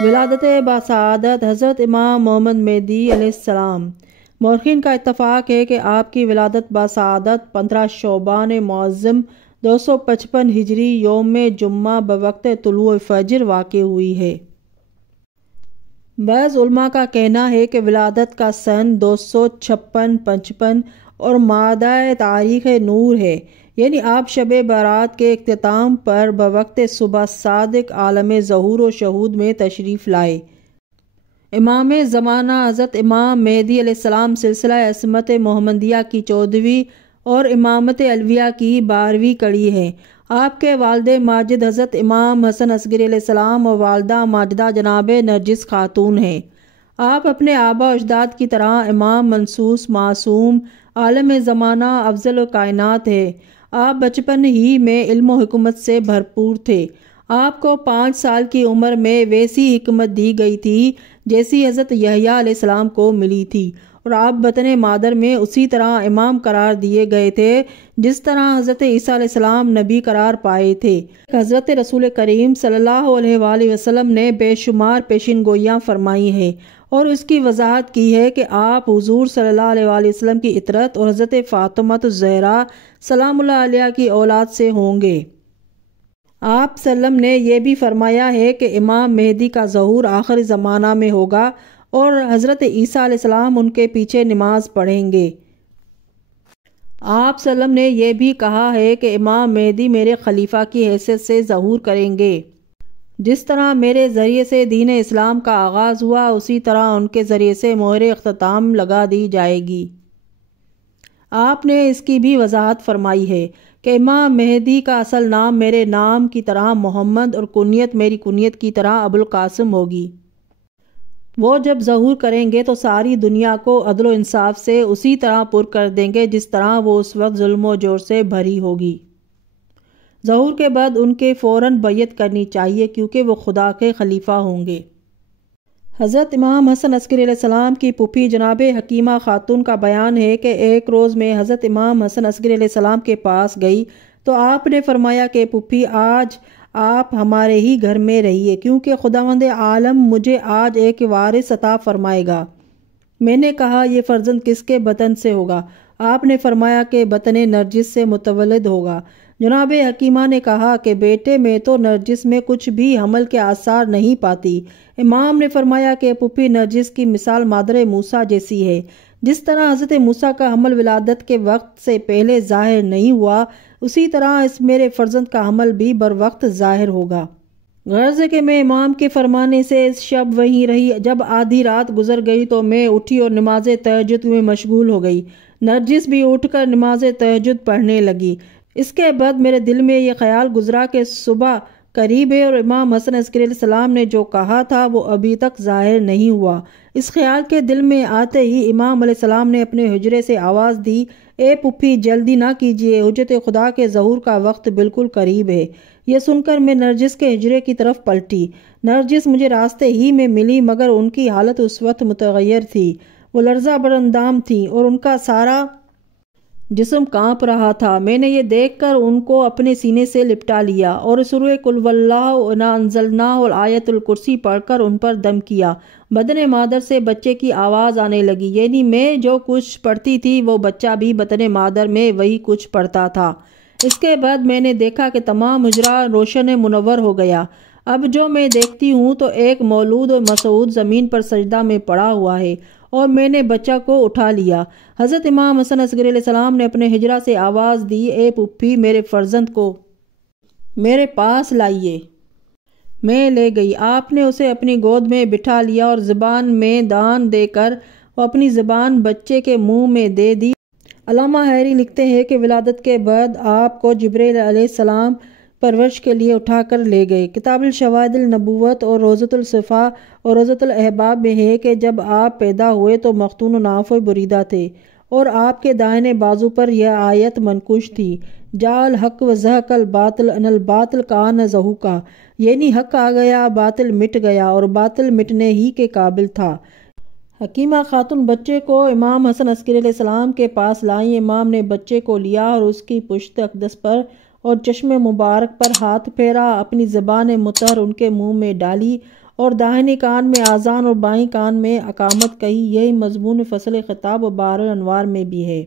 ولادت باسعادت حضرت امام محمد مہدی علیہ السلام۔ مورخین کا اتفاق ہے کہ آپ کی ولادت باسعادت 15 شعبان معظم 255 ہجری یوم جمعہ بوقت طلوع فجر واقع ہوئی ہے۔ بعض علماء کا کہنا ہے کہ ولادت کا سن 256-55 اور مادہ تاریخ نور ہے، یعنی آپ شب برات کے اختتام پر بوقت صبح صادق عالم ظہور و شہود میں تشریف لائے۔ امام زمانہ حضرت امام مہدی علیہ السلام سلسلہ عصمت محمدیہ کی 14ویں اور امامت علویہ کی 12ویں کڑی ہے۔ آپ کے والد ماجد حضرت امام حسن عسکری علیہ السلام اور والدہ ماجدہ جناب نرجس خاتون ہیں۔ آپ اپنے آبا و اجداد کی طرح امام منصوص معصوم عالم زمانہ افضل کائنات ہے۔ آپ بچپن ہی میں علم و حکمت سے بھرپور تھے۔ آپ کو 5 سال کی عمر میں ویسی حکمت دی گئی تھی جیسی حضرت یحییٰ علیہ السلام کو ملی تھی، اور آپ بطن مادر میں اسی طرح امام قرار دیے گئے تھے جس طرح حضرت عیسیٰ علیہ السلام نبی قرار پائے تھے۔ حضرت رسول کریم صلی اللہ علیہ وآلہ وسلم نے بے شمار پیشین گوئیاں فرمائی ہیں اور اس کی وضاحت کی ہے کہ آپ حضور صلی اللہ علیہ وآلہ وسلم کی اطرت اور حضرت فاطمہ الزہرا سلام اللہ علیہ کی اولاد سے ہوں گے۔ آپ سلم نے یہ بھی فرمایا ہے کہ امام مہدی کا ظہور آخر زمانہ میں ہوگا اور حضرت عیسیٰ علیہ السلام ان کے پیچھے نماز پڑھیں گے۔ آپ سلم نے یہ بھی کہا ہے کہ امام مہدی میرے خلیفہ کی حیثیت سے ظہور کریں گے۔ جس طرح میرے ذریعے سے دین اسلام کا آغاز ہوا، اسی طرح ان کے ذریعے سے مہر اختتام لگا دی جائے گی۔ آپ نے اس کی بھی وضاحت فرمائی ہے کہ امام مہدی کا اصل نام میرے نام کی طرح محمد اور کنیت میری کنیت کی طرح ابوالقاسم ہوگی۔ وہ جب ظہور کریں گے تو ساری دنیا کو عدل و انصاف سے اسی طرح پر کر دیں گے جس طرح وہ اس وقت ظلم و جور سے بھری ہوگی۔ ظہور کے بعد ان کے فوراً بیعت کرنی چاہیے کیونکہ وہ خدا کے خلیفہ ہوں گے۔ حضرت امام حسن عسکری علیہ السلام کی پھوپھی جناب حکیمہ خاتون کا بیان ہے کہ ایک روز میں حضرت امام حسن عسکری علیہ السلام کے پاس گئی تو آپ نے فرمایا کہ پھوپھی آج آپ ہمارے ہی گھر میں رہیے کیونکہ خداوند عالم مجھے آج ایک وارث عطا فرمائے گا۔ میں نے کہا یہ فرزند کس کے بطن سے ہوگا؟ آپ نے فرمایا کہ بطن نرجس سے متولد ہوگا۔ جناب حکیمہ نے کہا کہ بیٹے میں تو نرجس میں کچھ بھی حمل کے آثار نہیں پاتی۔ امام نے فرمایا کہ پھوپھی نرجس کی مثال مادر موسیٰ جیسی ہے۔ جس طرح حضرت موسیٰ کا حمل ولادت کے وقت سے پہلے ظاہر نہیں ہوا، اسی طرح اس میرے فرزند کا حمل بھی بر وقت ظاہر ہوگا۔ غرض ہے کہ میں امام کے فرمانے سے اس شب وہیں رہی۔ جب آدھی رات گزر گئی تو میں اٹھی اور نماز تہجد میں مشغول ہو گئی۔ نرجس بھی اٹھ کر نماز تہجد پڑھنے لگی۔ اس کے بعد میرے دل میں یہ خیال گزرا کہ صبح قریب ہے اور امام حسن عسکری علیہ السلام نے جو کہا تھا وہ ابھی تک ظاہر نہیں ہوا۔ اس خیال کے دل میں آتے ہی امام علیہ السلام نے اپنے حجرے سے آواز دی، اے پھوپھی جلدی نہ کیجیے، حجت خدا کے ظہور کا وقت بالکل قریب ہے۔ یہ سن کر میں نرجس کے حجرے کی طرف پلٹی۔ نرجس مجھے راستے ہی میں ملی مگر ان کی حالت اس وقت متغیر تھی۔ وہ لرزہ بر اندام تھیں اور ان کا سارا جسم کانپ رہا تھا۔ میں نے یہ دیکھ کر ان کو اپنے سینے سے لپٹا لیا اور سورہ قل واللہ انا انزلناہ اور آیت الکرسی پڑھ کر ان پر دم کیا۔ بدن مادر سے بچے کی آواز آنے لگی، یعنی میں جو کچھ پڑھتی تھی وہ بچہ بھی بطن مادر میں وہی کچھ پڑھتا تھا۔ اس کے بعد میں نے دیکھا کہ تمام حجرہ روشن منور ہو گیا۔ اب جو میں دیکھتی ہوں تو ایک مولود اور مسعود زمین پر سجدہ میں پڑا ہوا ہے اور میں نے بچہ کو اٹھا لیا۔ حضرت امام حسن عسکری علیہ السلام نے اپنے حجرہ سے آواز دی، اے پھوپھی میرے فرزند کو میرے پاس لائیے۔ میں لے گئی۔ آپ نے اسے اپنی گود میں بٹھا لیا اور زبان میں دان دے کر وہ اپنی زبان بچے کے منہ میں دے دی۔ علامہ حیری لکھتے ہیں کہ ولادت کے بعد آپ کو جبرائیل علیہ السلام پرورش کے لیے اٹھا کر لے گئے۔ کتاب الشواہد النبوت اور روضۃ الصفا اور روضۃ الاحباب میں ہے کہ جب آپ پیدا ہوئے تو مختون ناف و بریدہ تھے اور آپ کے دائیں بازو پر یہ آیت منقوش تھی، جاء الحق و زہق الباطل ان الباطل کان زہوقا، یعنی حق آ گیا، باطل مٹ گیا اور باطل مٹنے ہی کے قابل تھا۔ حکیمہ خاتون بچے کو امام حسن عسکری علیہ السلام کے پاس لائیں۔ امام نے بچے کو لیا اور اس کی پشت اقدس پر اور چشم مبارک پر ہاتھ پھیرا، اپنی زبان مطہر ان کے منہ میں ڈالی اور داہنے کان میں آذان اور بائیں کان میں اقامت کہی۔ یہی مضمون فصل خطاب و بحر الانوار میں بھی ہے۔